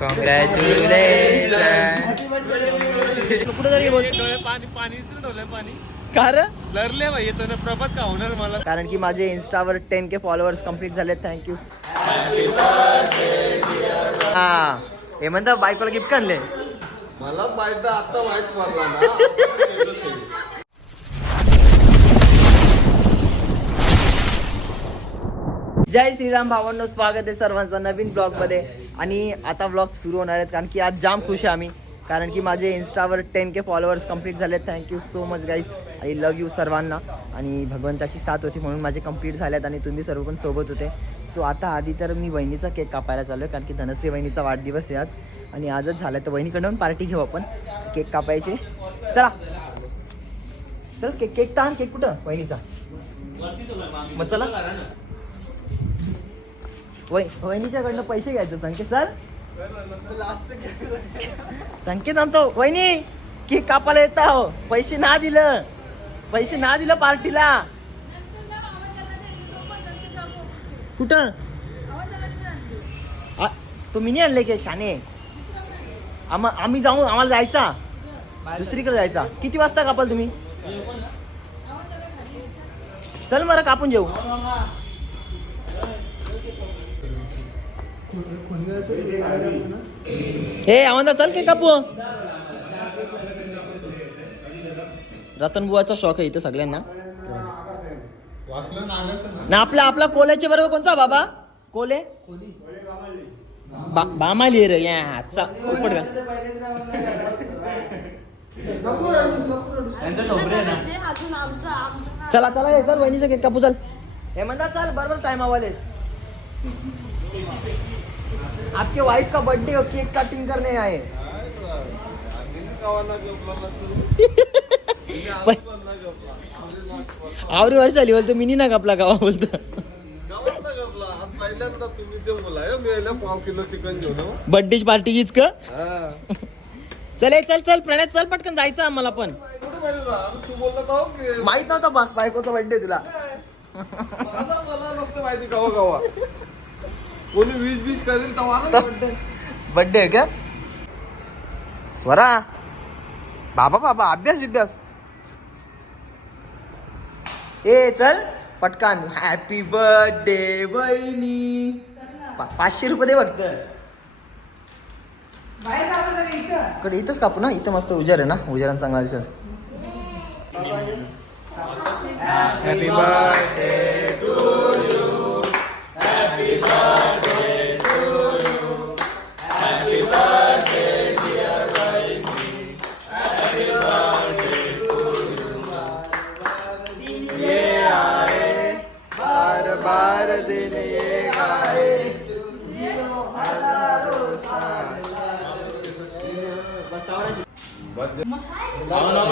Congratulation. कुठं तरी बोल लरले भाई येतो ना प्रभात का होणार मला. कारण की माझे इंस्टावर 10K फॉलोअर्स कम्प्लीट झाले. थँक्यू. हा हे म्हणता बायकोला गिफ्ट आणले. मला बायदा आता वाईट मारला ना. जय श्रीराम भावांनो, स्वागत आहे सर्वांचं नवीन ब्लॉगमध्ये. आणि आता ब्लॉग सुरू होणार आहेत कारण की आज जाम खुश आहे आम्ही. कारण की माझे इंस्टावर 10K फॉलोअर्स कम्प्लीट झाले. Thank you so much guys. I love you सर्वांना. आणि भगवंताची साथ होती म्हणून माझे कंप्लीट झाल्यात आणि तुम्ही सर्व पण सोबत होते. सो आता आधी तर मी वहिनीचा केक कापायला चाललो आहे कारण की धनश्री वहिनीचा वाढदिवस आहे आज आणि आजच झाला. तर वहिनीकडून पार्टी घेऊ आपण. केक कापायचे. चला चल केक ताण. केक कुठं वहिनीचा मग चला. वहिनीच्याकडनं पैसे घ्यायचं. संकेत चल. संकेत आमचा वहिनी केक कापायला येत आहो. पैसे ना दिलं पार्टीला. कुठं तुम्ही नाही आणले केक शाने. आम्ही जाऊ. आम्हाला जायचा दुसरीकडे जायचा. किती वाजता कापाल तुम्ही? चल मला कापून जेऊ. हे आम्हाला चल के कापू. रतन बुवाचा शौक आहे इथं सगळ्यांना ना. आपला कोल्याच्या बरोबर कोणता बाबा? कोले बामाली रे याचा. चला चला हे चल वहिनीचा केक कापू. चल हे म्हणता चल बरोबर टाइम आवालेस. आपके वाइफ का बर्थडे और केक कटिंग करने आए. आवरी वर्ष झाली बोलतो मिनी ना कापला गावा बोलतो. पहिल्यांदा तुम्ही ते बोलाय मी पाव किलो चिकन घेऊन बर्थडे पार्टी हीच का. चल चल प्रणय चल पटकन जायचं आम्हाला पण. तू बोलला माहित नव्हता बायकोचा बर्थडे तुला. मला नसतं माहिती गावा गावा कोणी 20 करेल तर बर्थडे आहे का स्वरा? बाबा अभ्यास. ए चल पटकन. हॅपी बर्थडे वहिनी. 500 रुपये दे फक्त. कडे इथंच कापू ना. इथं मस्त उजेड आहे ना. उजेडान चांगला दिसेल. Happy birthday to you. Happy birthday to you. Happy birthday dear वहिनी. Happy birthday to you. ये आए बार बार दिन ये गाए हजारों साल.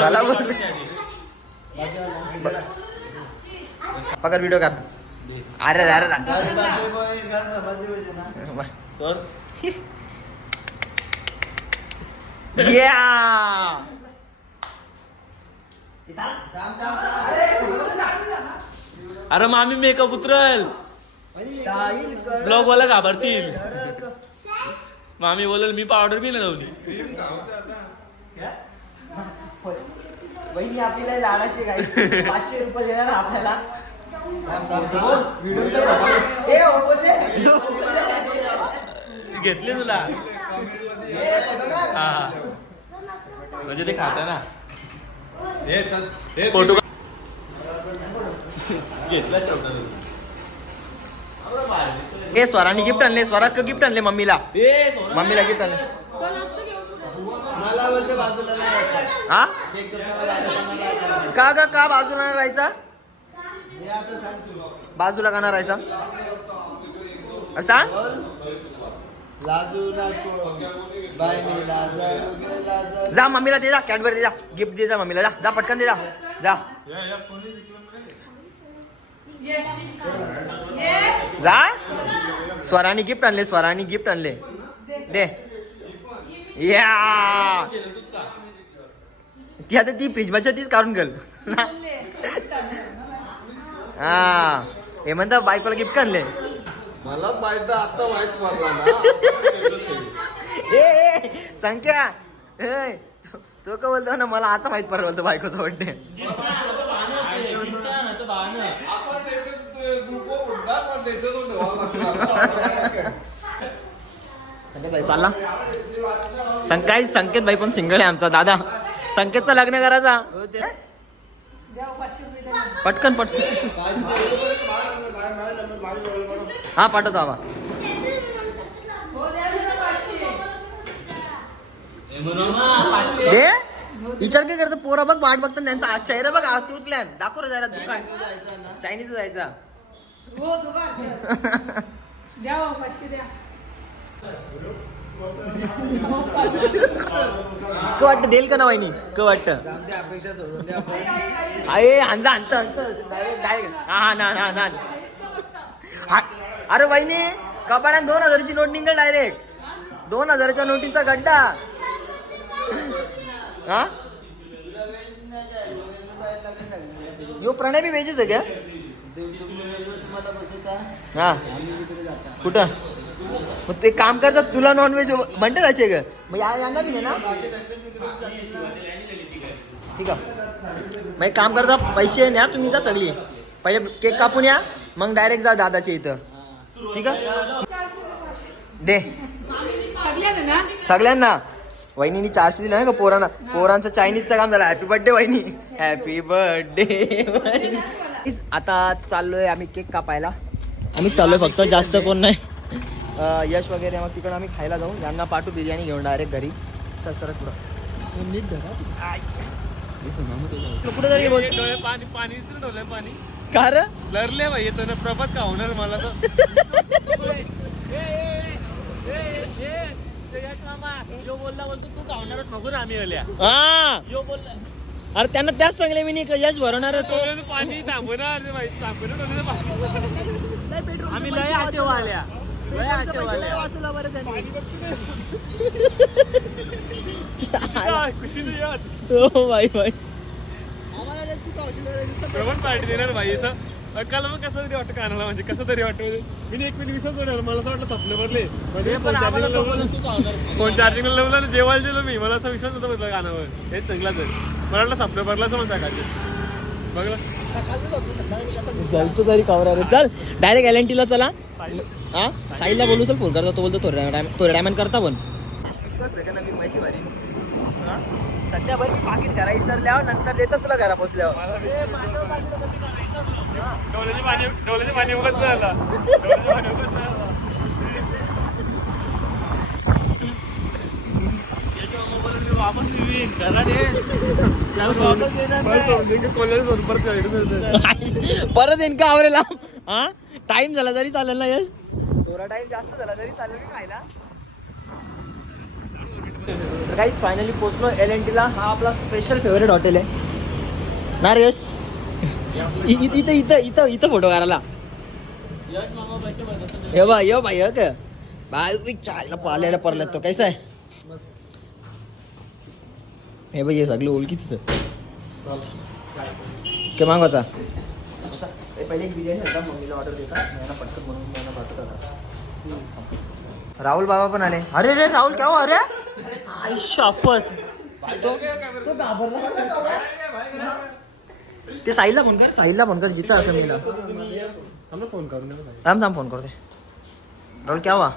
झाला बोल. पकड व्हिडिओ कर. अरे अरे मामी मेकअप उतरल. ब्लॉग वाला घाबरतील. मामी बोलल मी पावडर बी लावली. वहिनी आपल्याला लाडाची गाई. 500 रुपये देणार आपल्याला. घेतले तुला. हा म्हणजे ते खाता ना. फोटो घेतला शेवटा. ए स्वरानी गिफ्ट आणले. स्वरा गिफ्ट आणले मम्मीला. मम्मीला गिफ्ट आणले. मला बोलते बाजूला नाही हा का बाजूला नाही राहायचा. बाजूला का नाही राहायचा सांग. जा मम्मीला दे जा. कॅडबरी दे जा. गिफ्ट दे जा मम्मीला. जा पटकन दे जा. जा. स्वरानी गिफ्ट आणले. दे. या ती आता ती फ्रीजमध्ये तीच काढून गेल. हा हे म्हणता बायकोला गिफ्ट आणले. मला बायदा आता वाईट मारला ना. संख्या ए, तो का बोलतो ना मला आता माहित पडलं बोलतो बायकोचं बर्थडे आता ग्रुपवर उडणार पण स्टेटसवर ठेवावं लागतं. संकेत भाई चालला संकेत भाई पण सिंगल आहे आमचा दादा. संकेतचं लग्न करायचा पटकन हा पाठवतो आवा. दे विचार काय करतो पोरा बघ वाट बघतात त्यांचा चेहरा बघ आतुरल्या दाखव रे जरा दुकान चायनीज जायचा क वाटतं देईल का ना वहिनी क वाटतं अरे अंजा अंत डायरेक्ट हा ना ना ना अरे वहिनी कपाड्यात 2000ची नोट निघल डायरेक्ट 2000च्या नोटीचा गड्डा हा यो प्रणय बी वेजेच आहे का हा कुठं मग ते काम करतात तुला नॉनव्हेज म्हणते जायचे ग मग यांना बी नाही ना ठीक आहे मग एक काम करता पैसे न्या तुम्ही जा सगळी पहिले केक कापून या मग डायरेक्ट जा दादाच्या इथं ठीक आहे दे सगळ्यांना वहिनीनी 400 दिला ना का पोरांना पोरांचं चायनीजचं काम झालं हॅपी बर्थडे वहिनी हॅपी बर्थडे आता चाललोय आम्ही केक कापायला आम्ही चाललोय फक्त जास्त कोण नाही यश वगैरे मग तिकडं आम्ही खायला जाऊ यांना पाठवू बिर्याणी घेऊन डायरेक्ट घरी चल सर पुढं नीट कुठं तरी पाणी पाणी डोले पाणी का रे लरले भाई येतो ना प्रभात का होणार मला तर बोलतो तू खावणारच बघून आम्ही आल्या यो बोलला अरे त्यांना त्याच सांगले मी नाही यश भरवणार पाणी थांबवणार आम्ही लय आशेवा आल्या पार्टी देणार भाई काल मग कसं तरी वाटतं कानाला म्हणजे कसं तरी वाटतं मी एक मिनिट विश्वास करणार मला असं वाटलं स्वप्न भरले म्हणजे फोन चार्जिंगला लावलं ना जेवायला दिलं मी मला असा विश्वास होता म्हटलं कानावर हेच सांगला तर मला वाटलं स्वप्न भरलाच म्हणता सकाळचे बघलं तू तरी कवर आहे चल डायरेक्ट एलएनटीला चला हा साईला बोलू चल फोन करता तो बोलतो थोड्या टायमान करता पण पैसे भरी सध्या बरं मी पाकिट करा इसरल्यावर नंतर देतो तुला घरा पोचल्यावर डोळ्याचे पाणी उगाच नाही आला परत येईन का आवरेला हा टाइम झाला तरी चालेल ना यश थोडा टाइम जास्त झाला तरी चालेल की खायला गाईस फायनली पोचलो एलएनटीला हा आपला स्पेशल फेवरेट हॉटेल आहे ना रे यश इथं इथं इथं इथं फोटो काढायला हे बा यो भाई का बाय चालला पाल्याला परला तो कैसा आहे हे बघ हे सगळं ओळखीच के मागवायचा पहिले एक बिर्याणी होता मम्मीला ऑर्डर देता पटकन म्हणून मला पाठवत राहुल बाबा पण आले अरे रे राहुल क्या हुआ अरे आई शापत तो घाबरला ते साहिलला फोन कर जिता कमीला फोन करून थांब फोन करते राहुल क्या हुआ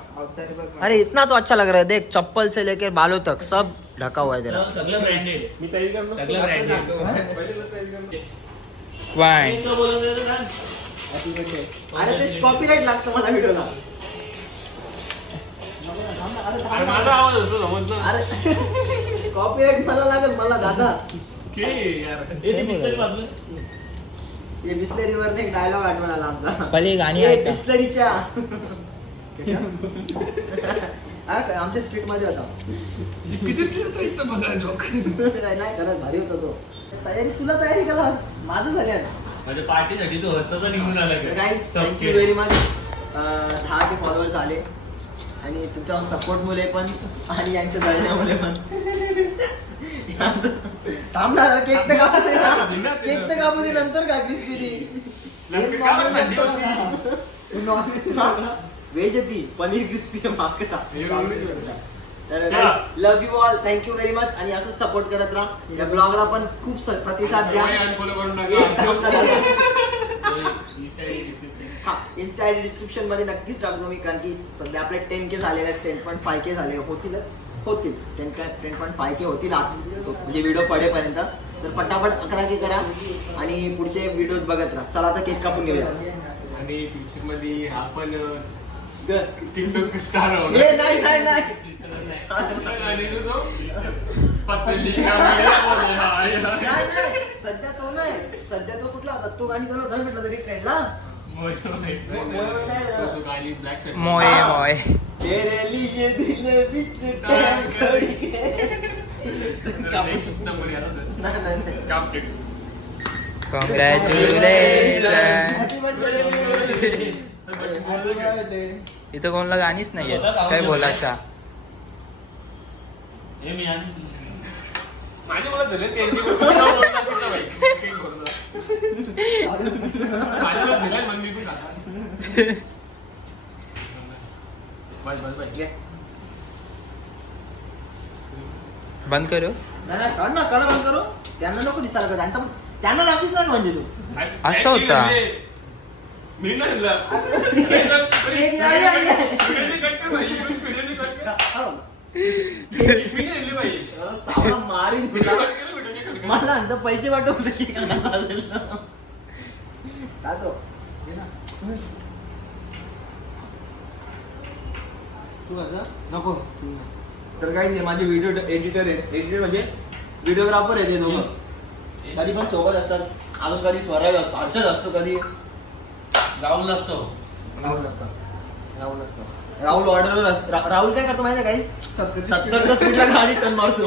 अरे इतना तो अच्छा लग रहा है देख चप्पल से लेकर बालों तक सब ढका हुआ है तेरा सगळं ब्रँडेड वाय अरे ते कॉपीराइट लागतं मला व्हिडिओला माझा आवाज असतो समजलं अरे कॉपीराइट मला लागेल मला दादा ये बिस्लरीवर एक डायलॉग आठवण आला आमचा पहिले गाणी बिस्लरीच्या आमच्या स्ट्रीट मध्ये होता नाही करत भारी होता तो तयारी करा माझं झाल्या माझ्या पार्टीसाठी तो हस्ताचा निघून आला guys thank you very much 10K followers आले आणि तुमच्या सपोर्टमुळे पण आणि यांच्या जळण्यामुळे पण थांबणार केक तर कापू दे नंतर का क्रिस्पी व्हेज ती पनीर क्रिस्पी मागता तर love you all, thank you very much. आणि असंच सपोर्ट करत राहा. या ब्लॉगला पण खूप प्रतिसाद द्या. हा, इन्स्टा आयडी डिस्क्रिप्शन मध्ये नक्कीच टाकतो मी, कारण की सध्या आपले 10K झालेले आहेत. 10.5K झाले होतील 10.5K होतील आज म्हणजे व्हिडिओ पडेपर्यंत. तर पटापट 11K करा आणि पुढचे व्हिडिओज बघत राहा. चला आता केक कापून घेऊया. आणि फ्युचर मध्ये आपण ग- टिकटॉक स्टार हे नाही नाही नाही नाही, नाही. सध्या तो नाही, सध्या तो कुठला होता? तो गाणी चालू होता ना म्हटलं तरी ट्रेंडला. मोय मोय तेरे लिए दिल विच टैग खड़ी है. नाही, नाही, नाही. कॉंग्रॅच्युलेशन. Happy birthday. इथं कोणाला गाणीच नाहीये काय बोलायचा. माझे मला झाले बंद करू. नाही, नाही, काढ ना, काढा बंद करू. त्यांना नको दिसायला का? त्यांना दाखवूच नाही का म्हणजे तू? असं होता. मी नाही एक गाडी आणली आहे. चावला मारीन तुला. मला सांगतो पैसे वाटव की असेल का तो? तू कसं नको. तर काय माझे व्हिडिओ एडिटर आहेत. एडिटर म्हणजे व्हिडिओग्राफर आहेत हे दोघं. कधी पण सोबत असतात. अजून कधी स्वराज असतो, हर्षद असतो, कधी राहुल नसतो. राहुल ऑर्डरवर असतो. राहुल काय करतो माहिती आहे काही 70च्या स्पीडला गाडी टर्न मारतो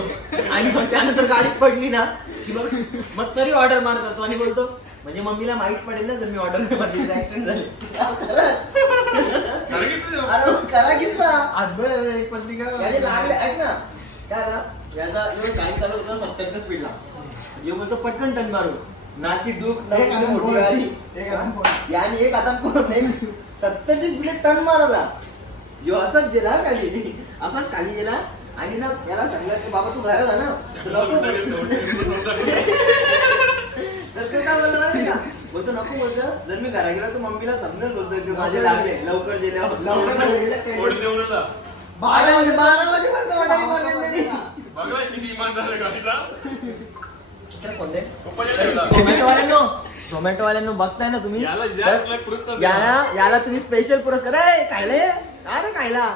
आणि मग त्यानंतर गाडी पडली ना की मग तरी ऑर्डर मारत असतो आणि बोलतो म्हणजे मम्मीला माहित पडेल ना जर मी ऑर्डर नाही मारली ऍक्सिडेंट झाले. अरे करा किस्सा एक पलटी लागले. ऐक ना काय ना याचा गाडी चालू होतं 70च्या स्पीडला. हे बोलतो पटकन टर्न मारू. नाची डूक नाही मोठी गाडी याने एक आता नाही 70ची स्पीड टर्न मारला. यो असाच गेला खाली, असाच खाली गेला आणि ना याला सांगितलं की बाबा तू घरात जा ना. तर तो काय बोलतो माहिती का? बोलतो नको. बोलतो जर मी घरा गेलो तर मम्मीला समजेल. बोलतो माझे लागले लवकर गेल्यावर 12 वाजेपर्यंत ऑर्डर मारली. किती इमानदार आहे गाडीचा. झोमॅटो वाल्यांनो बघताय ना तुम्ही, याला पुरस्कार याला तुम्ही स्पेशल पुरस्कार खायला. अरे खायला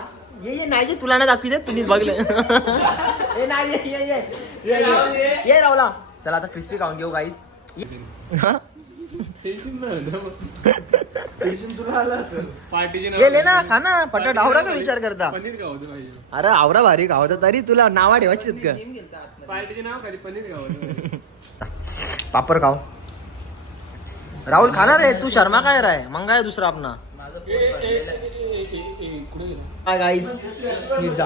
ये नाही जे तुला ना दाखवी दे तुम्ही बघले. हे नाही ये रावला. चला आता क्रिस्पी खाऊन घेऊ गाईस. तुला आला असेल गेले ना खा ना पटाट. आवरा का विचार करता? पनीर गावते पाहिजे. अरे आवरा भारी गावता तरी तुला नावा ठेवायची का? पार्टीचे नाव खाली पनीर गावते. पापड खाऊ. राहुल खाना रे तू शर्मा काय राय मंगा आहे दुसरा आपला. काय गाईस पिझ्झा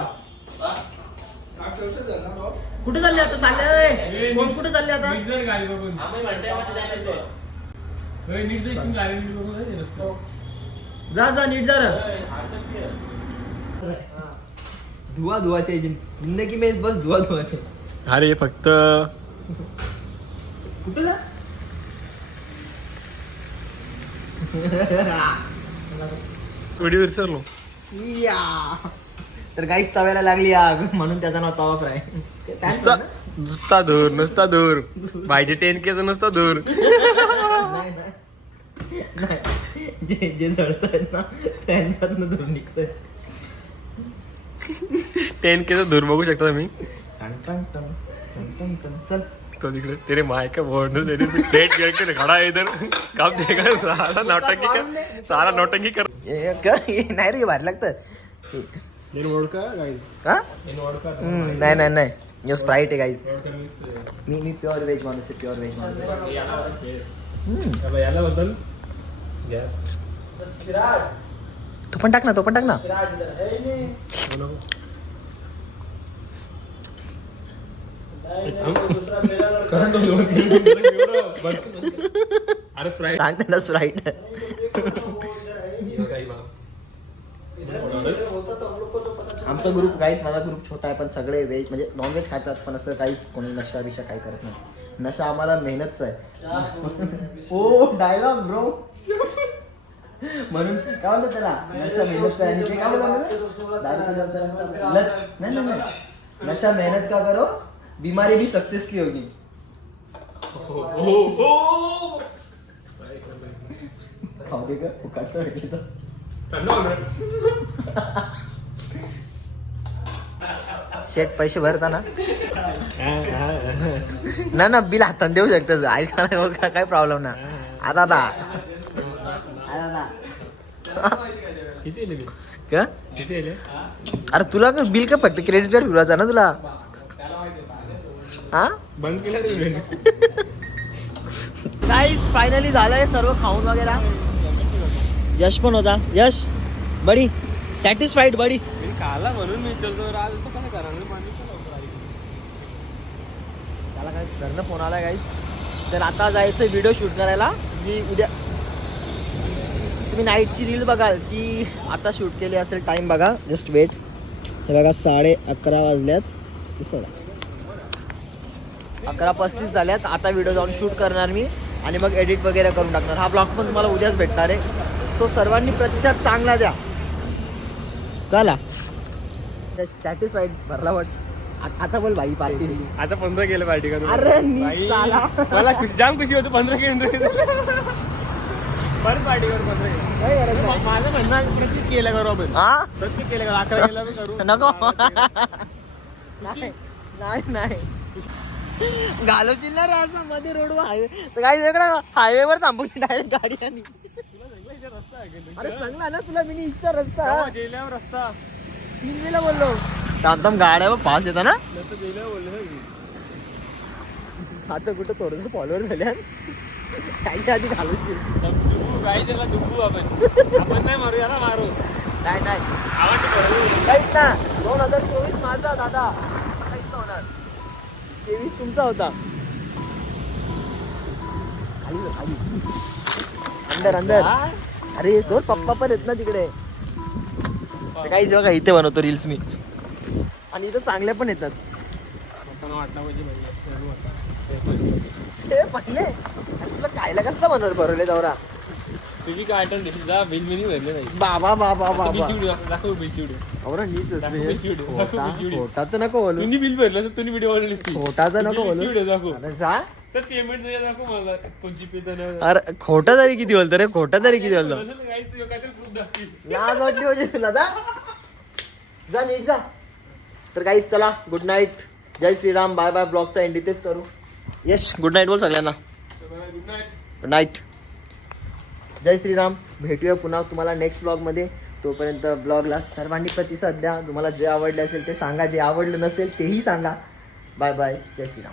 कुठे चालले आता? चालले कोण कुठे चालले आता? गाडी बघून जा जा नीट जा धुवा धुवाचे जिंदगी में बस धुवा धुवाचे. अरे फक्त कुठे जा व्हिडिओ विसरलो. या तर गाईस तव्याला लागली आग म्हणून त्याचा नाव तवा फ्राय. नुसता धूर नुसता धूर भाईचे 10K नुसता धूर. जे जळतायत ना त्यांच्यातनं धूर निघतोय. 10K धूर बघू शकता तुम्ही. चल तो तिकडे तेरे माय का बोर्ड तेरे पेट करके खड़ा है इधर. काम देगा सारा नौटंकी कर. नाही रे भारी लागतं. हा? नाही नाही नाही यो स्प्राईट आहे गाईज. मी प्युअर व्हेज माणूस आहे. प्युअर व्हेज माणूस तो पण टाक ना. तो पण टाक ना. अरे स्प्राईट टाक ना स्प्राईट. आमचा ग्रुप गाईस, माझा ग्रुप छोटा आहे पण सगळे व्हेज म्हणजे नॉनव्हेज खातात, पण असं काहीच कोणी नशा बिशा काही करत नाही. नशा आम्हाला मेहनतचा आहे. ओ डायलॉग ब्रो. म्हणून काय म्हणतात त्याला, नशा मेहनतचा आहे. आणि ते काय बोलतात, नाही नाही नाही, नशा मेहनत का करो बीमारी भी सक्सेस की होगी. खाऊ दे का फुकाटचं भेटले तर. शेट पैसे भरता ना ना बिल हातात देऊ शकतस. ऐका काय प्रॉब्लेम ना. आता का अरे तुला का बिल का फक्त क्रेडिट कार्ड फिरवायचा ना तुला. हा बंद केलं. गाईस फायनली झालंय सर्व खाऊन वगैरे. यश पण होता. यश बडी सॅटिस्फाईड बडी. मी खाला म्हणून मी चलतो. आज असं काय करा त्याला काय घरनं फोन आला गाईस. तर आता जायचं व्हिडिओ शूट करायला जी उद्या. तुम्ही नाईटची रील बघाल ती आता शूट केली असेल. टाइम बघा जस्ट वेट. हे बघा 11:30 वाजल्यात. दिसतं का 11:35 झाल्यात. आता व्हिडिओ जाऊन शूट करणार मी आणि मग एडिट वगैरे करून टाकणार. हा ब्लॉग पण तुम्हाला उद्याच भेटणार आहे. सो सर्वांनी प्रतिसाद चांगला द्या. कळला सॅटिस्फाईड भरला वाट. आता बोल भाई पार्टी. आता 15 केलं पार्टी का. अरे नीट चाला. मला जाम खुशी होती 15 केलं. बरं पार्टी करू 15 केलं. माझं म्हणणं प्रत्येक केलं करू आपण. हा प्रत्येक केलं करू 11 केलं करू नको. नाही नाही घालवशील ना रे असं मध्ये रोडवर हायवे. तर काही वेगळं हायवेवर थांबून डायरेक्ट गाडी आणि. अरे सांगला ना तुला मी इच्छा रस्ता जेल्यावर रस्ता 3 वेळा बोललो. थांब गाड्यावर पास येतो ना. जेल्यावर बोललो आता कुठं थोडंसं फॉलोअर झाल्या त्याच्या आधी घालवशील. काय त्याला दुखू आपण नाही मारू याला मारू. नाही नाही आवाज काहीच ना. 2024 माझा दादा. काहीच ना होणार. 23 तुमचा होता. खाली खाली अंदर अंदर. अरे सोड पप्पा पण येत ना तिकडे. काहीच बघा इथे बनवतो रील्स मी. आणि इथं चांगल्या पण येतात. वाटला पाहिजे ते पहिले तुला खायला कसं बनवलं भरवले दौरा. तुझी काय आयटम देखील जा बिल मी भरले नाही. बाबा बाबा बाबा दाखव बिलची व्हिडिओ. औरा नीच दाखव बिलची व्हिडिओ. खोटा तर नको बोलू. तुम्ही बिल भरलं तर तुम्ही व्हिडिओ बनवलीस ती. खोटा तर नको बोलू. व्हिडिओ दाखव. अरे जा. तर पेमेंट दाखव मला कोणची पे. अरे खोटा तरी किती बोलतो रे. खोटा तरी किती बोलतो. लाज वाटली म्हणजे तुला. जा नीट जा. तर गाईस चला गुड नाईट. जय श्रीराम. Bye bye. ब्लॉगचा एंड इथेच करू. यश गुड नाईट बोल सगळ्यांना. Good night. जय श्रीराम. भेटूया पुन्हा तुम्हाला नेक्स्ट ब्लॉगमध्ये. तोपर्यंत ब्लॉगला सर्वांनी प्रतिसाद द्या. तुम्हाला जे आवडले असेल ते सांगा. जे आवडलं नसेल तेही सांगा. Bye bye. जय श्रीराम.